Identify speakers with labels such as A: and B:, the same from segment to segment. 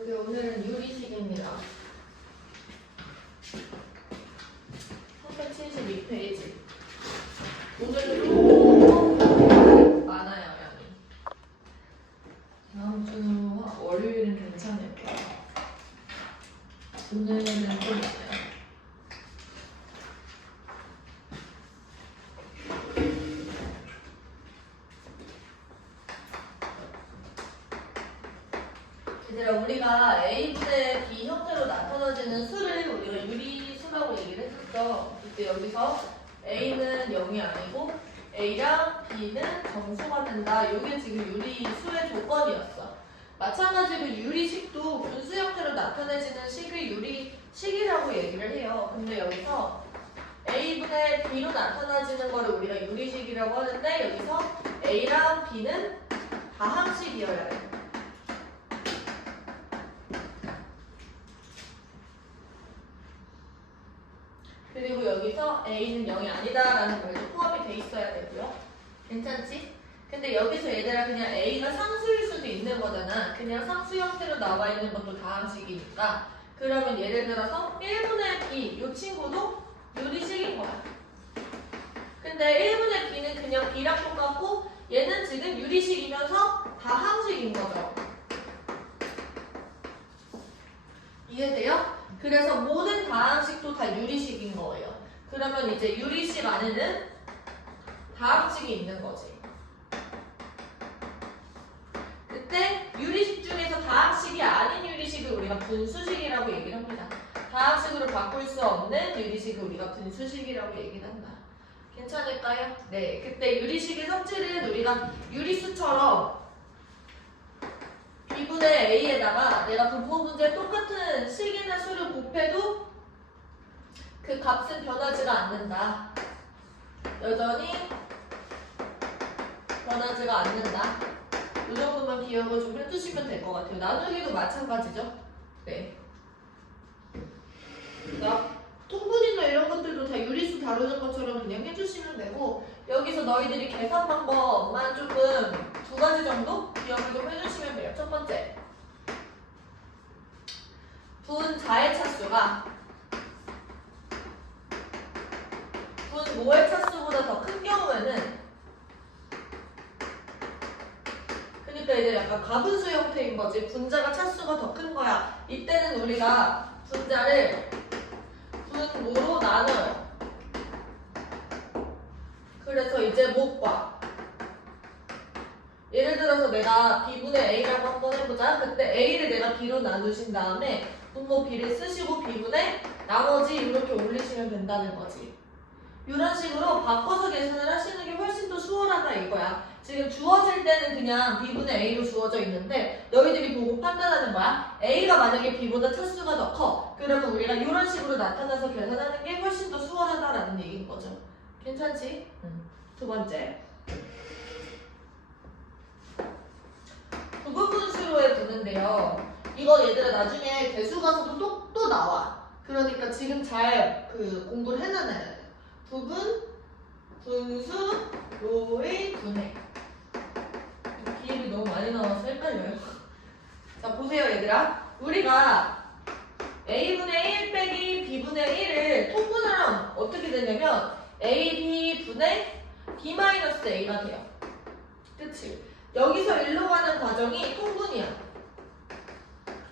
A: 우리 오늘은 유리식입니다. 372페이지. 오늘도 많아요, 양이. 다음 주는 화- 월요일은 괜찮을 거예요. 오늘은 좀 많아요. 얘들아 우리가 A분의 B 형태로 나타나지는 수를 우리가 유리수라고 얘기를 했었죠. 그때 여기서 A는 0이 아니고 A랑 B는 정수가 된다. 이게 지금 유리수의 조건이었어. 마찬가지로 유리식도 분수 형태로 나타내지는 식을 유리식이라고 얘기를 해요. 근데 여기서 A분의 B로 나타나지는 거를 우리가 유리식이라고 하는데 여기서 A랑 B는 다항식이어야 해. 그리고 여기서 A는 0이 아니다라는 말도 포함이 돼 있어야 되고요. 괜찮지? 근데 여기서 얘들아 그냥 A가 상수일 수도 있는 거잖아. 그냥 상수 형태로 나와 있는 것도 다항식이니까. 그러면 예를 들어서 1분의 B 이 친구도 유리식인 거야. 근데 1분의 B는 그냥 B랑 똑같고 얘는 지금 유리식이면서 다항식인 거죠. 이해돼요? 그래서 모든 다항식도 다 유리식인 거예요. 그러면 이제 유리식 안에는 다항식이 있는 거지. 그때 유리식 중에서 다항식이 아닌 유리식을 우리가 분수식이라고 얘기를 합니다. 다항식으로 바꿀 수 없는 유리식을 우리가 분수식이라고 얘기를 한다. 괜찮을까요? 네. 그때 유리식의 성질은 우리가 유리수처럼 B분의 A에다가 내가 분포 문제 똑같은 식이나 수를 곱해도 그 값은 변하지가 않는다. 여전히 변하지가 않는다. 이 정도만 기억을 좀 해주시면 될 것 같아요. 나누기도 마찬가지죠. 네. 나 통분이나 이런 것들도 다 유리수 다루는 것처럼 그냥 해주시면 되고 여기서 너희들이 계산 방법만 조금 두 가지 정도 기억을 좀 해주시면 돼요. 첫 번째, 분자의 차수가 분모의 차수보다 더 큰 경우에는 그러니까 이제 약간 가분수 형태인 거지. 분자가 차수가 더 큰 거야. 이때는 우리가 분자를 분모로 나눠요. 그래서 이제 못과 예를 들어서 내가 b분의 a라고 한번 해보자. 그때 a를 내가 b로 나누신 다음에 분모 b를 쓰시고 b분의 나머지 이렇게 올리시면 된다는 거지. 이런 식으로 바꿔서 계산을 하시는 게 훨씬 더 수월하다 이거야. 지금 주어질 때는 그냥 b분의 a로 주어져 있는데 너희들이 보고 판단하는 거야. a가 만약에 b보다 차수가 더 커. 그러면 우리가 이런 식으로 나타나서 계산하는 게 훨씬 더 수월하다라는 얘기인 거죠. 괜찮지? 두 번째. 부분분수로의 부는데요. 이거 얘들아 나중에 대수 가서도 또, 또 나와. 그러니까 지금 잘 그 공부를 돼. 부분, 분수, 로의 분해. 기입이 너무 많이 나와서 헷갈려요. 자, 보세요, 얘들아. 우리가 a분의 1 빼기 b분의 1을 통분을 하면 어떻게 되냐면 ab 분의 b-a가 돼요. 그치? 여기서 1로 가는 과정이 통분이야.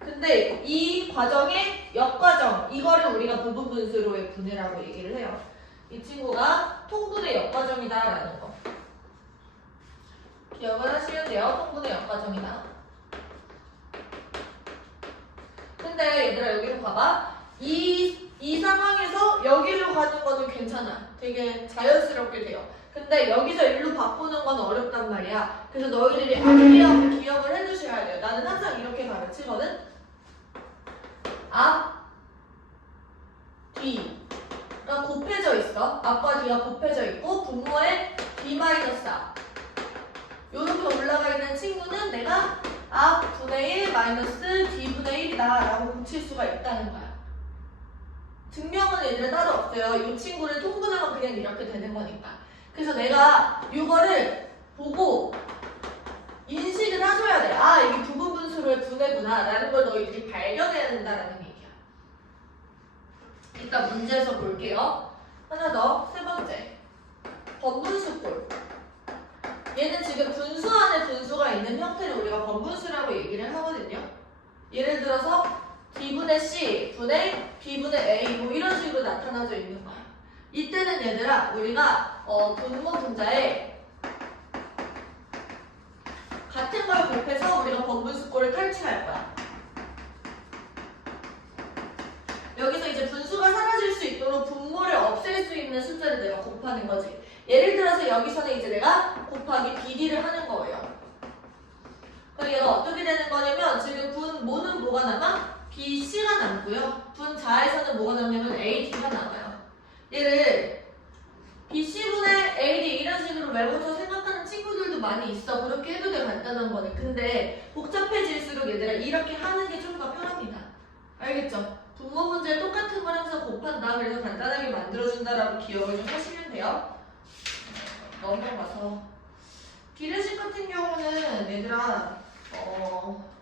A: 근데 이 과정의 역과정, 이거를 우리가 부분분수로의 분해라고 얘기를 해요. 이 친구가 통분의 역과정이다 라는 거. 기억을 하시면 돼요. 통분의 역과정이다. 근데 얘들아 여기로 봐봐. 이, 이 상황에서 여기로 가는 거는 괜찮아. 되게 자연스럽게 돼요. 근데 여기서 일로 바꾸는 건 어렵단 말이야. 그래서 너희들이 앞기억을 기억을 해주셔야 돼요. 나는 항상 이렇게 가르치거든. 앞, 뒤가 곱해져 있어. 앞과 뒤가 곱해져 있고 분모에 b 마이너스 앞. 요렇게 올라가 있는 친구는 내가 앞 분의 1 마이너스 d 분의 1이다 라고 붙일 수가 있다는 거야. 증명은 얘들은 따로 없어요. 이 친구를 통분하면 그냥 이렇게 되는 거니까. 그래서 내가 이거를 보고 인식을 하셔야 돼. 아, 이게 부분 분수 분수를 분해구나 라는 걸 너희들이 발견해야 된다라는 얘기야. 이따 문제에서 볼게요. 하나 더, 세 번째. 번분수꼴. 얘는 지금 분수 안에 분수가 있는 형태를 우리가 번분수라고 얘기를 하거든요. 예를 들어서 D분의 C 분의 B분의 A 뭐 이런 식으로 나타나져 있는 거야. 이때는 얘들아 우리가 어, 분모 분자에 같은 걸 곱해서 우리가 번분수꼴을 탈취할 거야. 여기서 이제 분수가 사라질 수 있도록 분모를 없앨 수 있는 숫자를 내가 곱하는 거지. 예를 들어서 여기서는 이제 내가 곱하기 BD를 하는 거예요. 그럼 얘가 어떻게 되는 거냐면 지금 분 모는 뭐가 남아? BC가 남고요. 분 자에서는 뭐가 남냐면 AD가 남아요. 얘를 BC분의 AD 이런 식으로 외워서 생각하는 친구들도 많이 있어. 그렇게 해도 돼 간단한 거는. 근데 복잡해질수록 얘들아 이렇게 하는 게 좀 더 편합니다. 알겠죠? 분모 문제 똑같은 걸 항상 곱한다. 그래서 간단하게 만들어준다라고 기억을 좀 하시면 돼요. 넘어가서. 비례식 같은 경우는 얘들아 어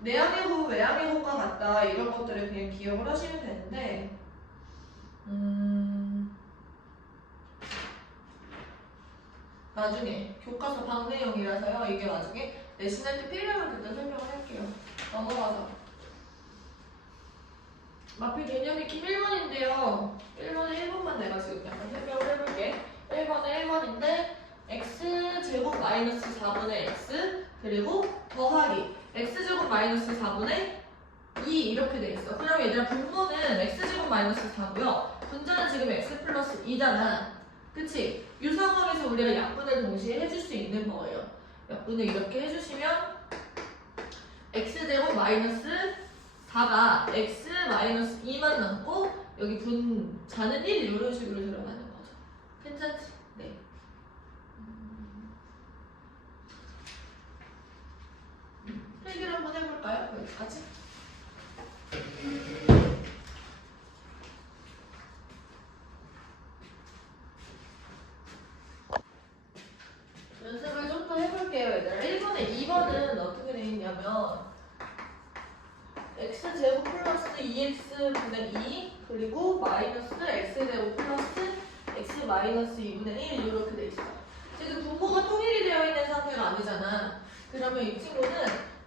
A: 내향의 호, 외향의 호가 같다. 이런 것들을 그냥 기억을 하시면 되는데 음 나중에 교과서 방 내용이라서요. 이게 나중에 내신할 때 필요하면 그때 설명을 할게요. 넘어가서 마필 개념 익힘 1번인데요 1번에 1번만 내가 지금 약간 설명을 해볼게 1번에 1번인데 x제곱 마이너스 4분의 x 그리고 더하기 x제곱 마이너스 4분의 2 이렇게 돼 있어. 그럼 얘들아 분모는 x제곱 마이너스 4고요. 분자는 지금 x 플러스 2잖아. 그치? 이 상황에서 우리가 약분을 동시에 해줄 수 있는 거예요. 약분을 이렇게 해주시면 x제곱 마이너스 4가 x 마이너스 2만 남고 여기 분자는 1 이런 식으로 들어가는 거죠. 괜찮지? 네. 필기를 한번 해볼까요? 여기까지. 연습을 좀 더 해볼게요, 얘들아. 1번에 2번은 어떻게 돼 있냐면 x제곱 플러스 2x분의 2 그리고 마이너스 x제곱 플러스 x 마이너스 2분의 1 이렇게 돼 있어. 지금 분모가 통일이 되어 있는 상태가 아니잖아. 그러면 이 친구는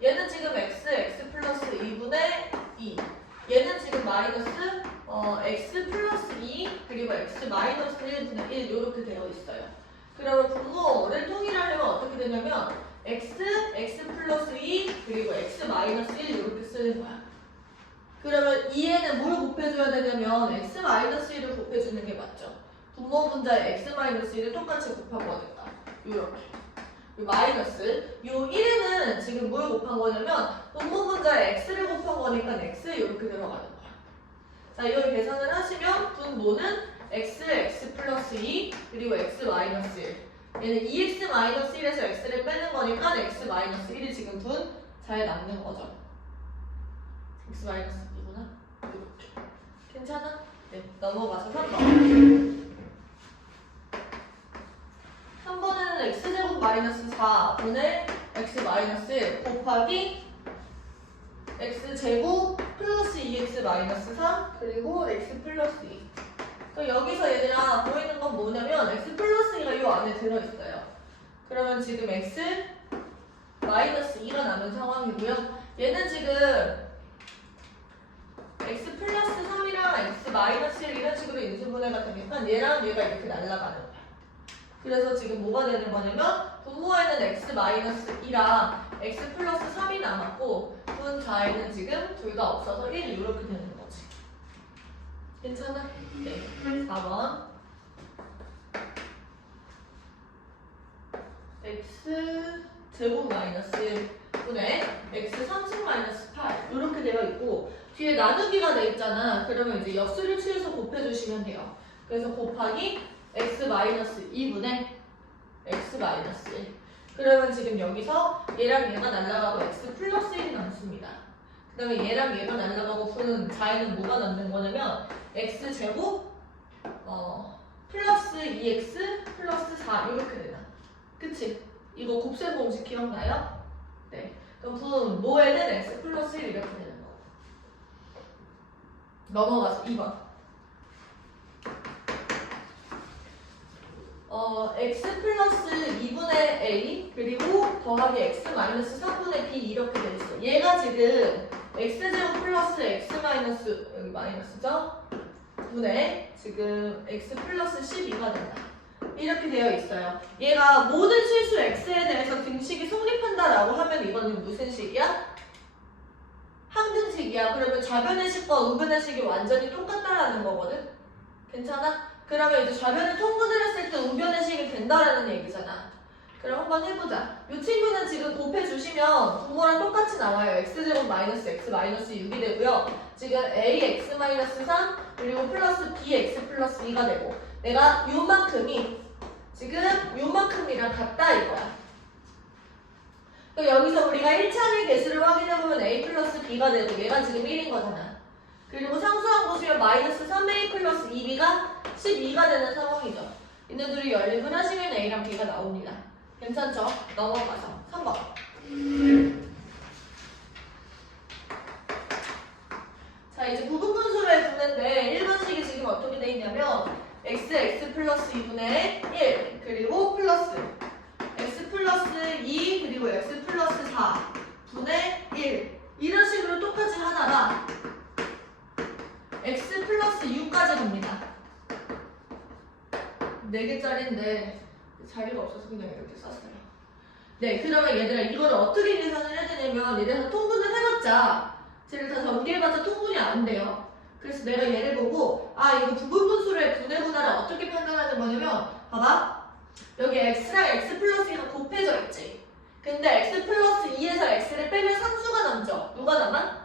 A: 얘는 지금 x, x 플러스 2분의 2 얘는 지금 마이너스 어, x 플러스 2 그리고 x 마이너스 1분의 1 이렇게 되어 있어요. 그러면 분모를 통일하려면 어떻게 되냐면 x, x 플러스 2 그리고 x 마이너스 1 이렇게 쓰는 거야. 그러면 2에는 뭘 곱해줘야 되냐면 x 마이너스 1을 곱해주는 게 맞죠. 분모 분자에 x 마이너스 1을 똑같이 곱한 거니까 이렇게. 요 마이너스 요 1에는 지금 뭘 곱한 거냐면 분모 분자에 x를 곱한 거니까 x 이렇게 들어가는 거야. 자 이걸 계산을 하시면 분모는 x, x 플러스 2 그리고 x 마이너스 1 얘는 2x 마이너스 1에서 x를 빼는 거니까 x 마이너스 1이 지금 분자에 남는 거죠. x 마이너스 2구나. 이렇게. 괜찮아? 네 넘어가서 3번 3번에는 x제곱 마이너스 4분의 x 마이너스 1 곱하기 x제곱 플러스 2x 마이너스 3 그리고 x 플러스 2 그럼 여기서 얘들아 보이는 건 뭐냐면 x 플러스 2가 이 안에 들어있어요. 그러면 지금 x 마이너스 2가 남은 상황이고요. 얘는 지금 x 플러스 3이랑 x 마이너스 1 이런 식으로 인수분해가 되니까 얘랑 얘가 이렇게 날아가는 거야. 그래서 지금 뭐가 되는 거냐면 분모에는 x 마이너스 2랑 x 플러스 3이 남았고 분자에는 지금 둘 다 없어서 1 이렇게 되는 거지. 괜찮아? 네. 4번 x 제곱 마이너스 1 분의 x 3승 마이너스 8 이렇게 되어 있고 뒤에 나누기가 돼 있잖아. 그러면 이제 역수를 취해서 곱해주시면 돼요. 그래서 곱하기 x 마이너스 2분의 x 마이너스 1 그러면 지금 여기서 얘랑 얘가 날라가고 x 플러스 1이 남습니다 그 다음에 얘랑 얘가 날라가고 푸는 자에는 뭐가 남는 거냐면 x 제곱 어, 플러스 2x 플러스 4 이렇게 되나 그치? 이거 곱셈 공식 기억나요? 네 그럼 분 모에는 x 플러스 1 이렇게 되는 거. 넘어가서 2번. 어, x 플러스 2분의 a 그리고 더하기 x 마이너스 3분의 b 이렇게 돼 있어. 얘가 지금 x제곱 플러스 x 마이너스 여기 마이너스죠? 분의 지금 x 플러스 12가 된다. 이렇게 되어 있어요. 얘가 모든 실수 x에 대해서 등식이 성립한다라고 하면 이거는 무슨 식이야? 항등식이야. 그러면 좌변의 식과 우변의 식이 완전히 똑같다라는 거거든. 괜찮아? 그러면 이제 좌변을 통분을 했을 때 우변의 식이 된다라는 얘기잖아. 그럼 한번 해보자. 이 친구는 지금 곱해주시면 부모랑 똑같이 나와요. x제곱 마이너스 x 마이너스 6이 되고요. 지금 ax 마이너스 3 그리고 플러스 bx 플러스 2가 되고 내가 요만큼이 지금 요만큼이랑 같다 이거야. 그럼 여기서 우리가 1차의 개수를 확인해보면 a 플러스 b가 되고 얘가 지금 1인 거잖아. 그리고 상수항 보시면 마이너스 3a 플러스 2b가 12가 되는 상황이죠. 얘네 둘이 연립을 하시면 a랑 b가 나옵니다. 괜찮죠? 넘어가서 3번. 자 이제 부분분수를 두는데 1번식이 지금 어떻게 돼 있냐면 x x 플러스 2분의 1 그리고 플러스 x 플러스 2 그리고 x 플러스 4 분의 1 이런 식으로 똑같이 하다가 x 플러스 6까지 갑니다 4개짜리인데 없어서 그냥 이렇게 썼어요. 네 그러면 얘들아 이걸 어떻게 계산을 해야 되냐면 얘네가 통분을 해봤자 쟤를 다 전개해봤자 통분이 안 돼요. 그래서 내가 얘를 보고 아 이거 부분 분수의 분해 분할을 어떻게 판단하는 거냐면 봐봐. 여기 x랑 x 플러스 2가 곱해져 있지. 근데 x 플러스 2에서 x를 빼면 상수가 남죠. 누가 남아?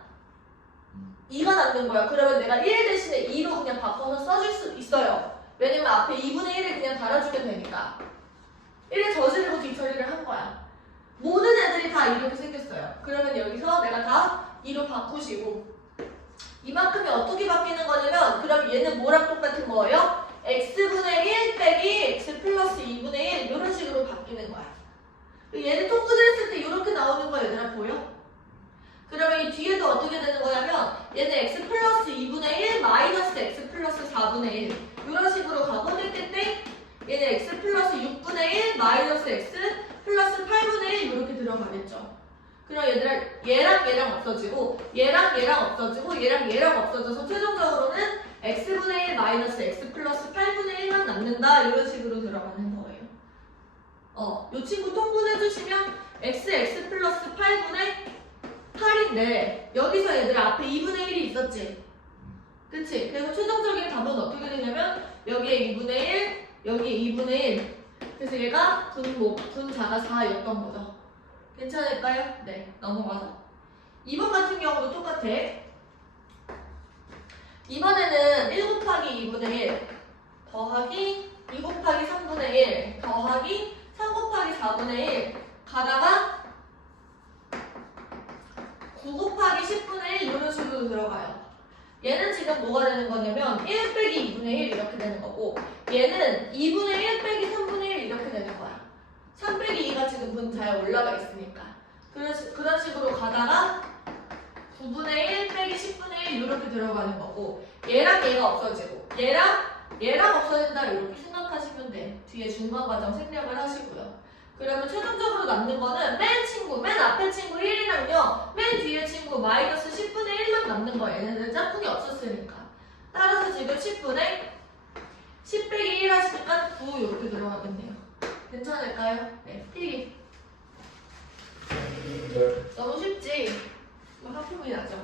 A: 2가 남는 거야. 그러면 내가 1 대신에 2로 그냥 바꿔서 써줄 수 있어요. 왜냐면 앞에 2분의 1을 그냥 달아주면 되니까 1을 저지르고 뒤처리를 한 거야 모든 애들이 다 이렇게 생겼어요 그러면 여기서 내가 다 2로 바꾸시고 이만큼이 어떻게 바뀌는 거냐면 그럼 얘는 뭐랑 똑같은 거예요? x분의 1 빼기 x 플러스 2분의 1 이런 식으로 바뀌는 거야. 통분을 했을 때 이렇게 나오는 거 얘들아 보여? 그러면 이 뒤에도 어떻게 되는 거냐면 얘는 x 플러스 2분의 1 마이너스 x 플러스 4분의 1 이런 식으로 가고 땡땡땡 얘는 x 플러스 6분의 1 마이너스 x 플러스 8분의 1 이렇게 들어가겠죠. 그럼 얘들아 얘랑 얘랑 없어지고 얘랑 얘랑 없어지고 얘랑 얘랑 없어져서 최종적으로는 x분의 1 마이너스 x 플러스 8분의 1만 남는다 이런 식으로 들어가는 거예요. 어, 이 친구 통분해주시면 x x 플러스 8분의 8인데 여기서 얘들아 앞에 2분의 1이 있었지? 그치? 그래서 최종적인 답은 어떻게 되냐면 여기에 2분의 1, 여기에 2분의 1 그래서 얘가 분모, 분자가 4였던 거죠. 괜찮을까요? 네, 넘어가서. 2번 같은 경우도 똑같아. 이번에는 1 곱하기 2분의 1 더하기 2 곱하기 3분의 1 더하기 3 곱하기 4분의 1 가다가 9 곱하기 10분의 1 이런 식으로 들어가요. 얘는 지금 뭐가 되는 거냐면 1 빼기 2분의 1 이렇게 되는 거고 얘는 2분의 1 빼기 3분의 1 이렇게 되는 거야. 3 빼기 2가 지금 분자에 올라가 있으니까. 그런, 시- 그런 식으로 가다가 9분의 1 빼기 10분의 1 이렇게 들어가는 거고 얘랑 얘가 없어지고 얘랑 얘랑 없어진다 이렇게 생각 하시면 돼. 뒤에 중간 과정 생략을 하시고요. 그러면 최종적으로 남는 거는 맨 친구, 맨 앞에 친구 1이랑요. 맨 뒤에 친구 마이너스 10분의 1만 남는 거예요. 얘네는 짝꿍이 없었으니까. 따라서 지금 10분의 10 빼기 1 하시니까 9 이렇게 들어가겠네요. 괜찮을까요? 네, 필기. 네. 너무 쉽지? 뭐 하품이 나죠?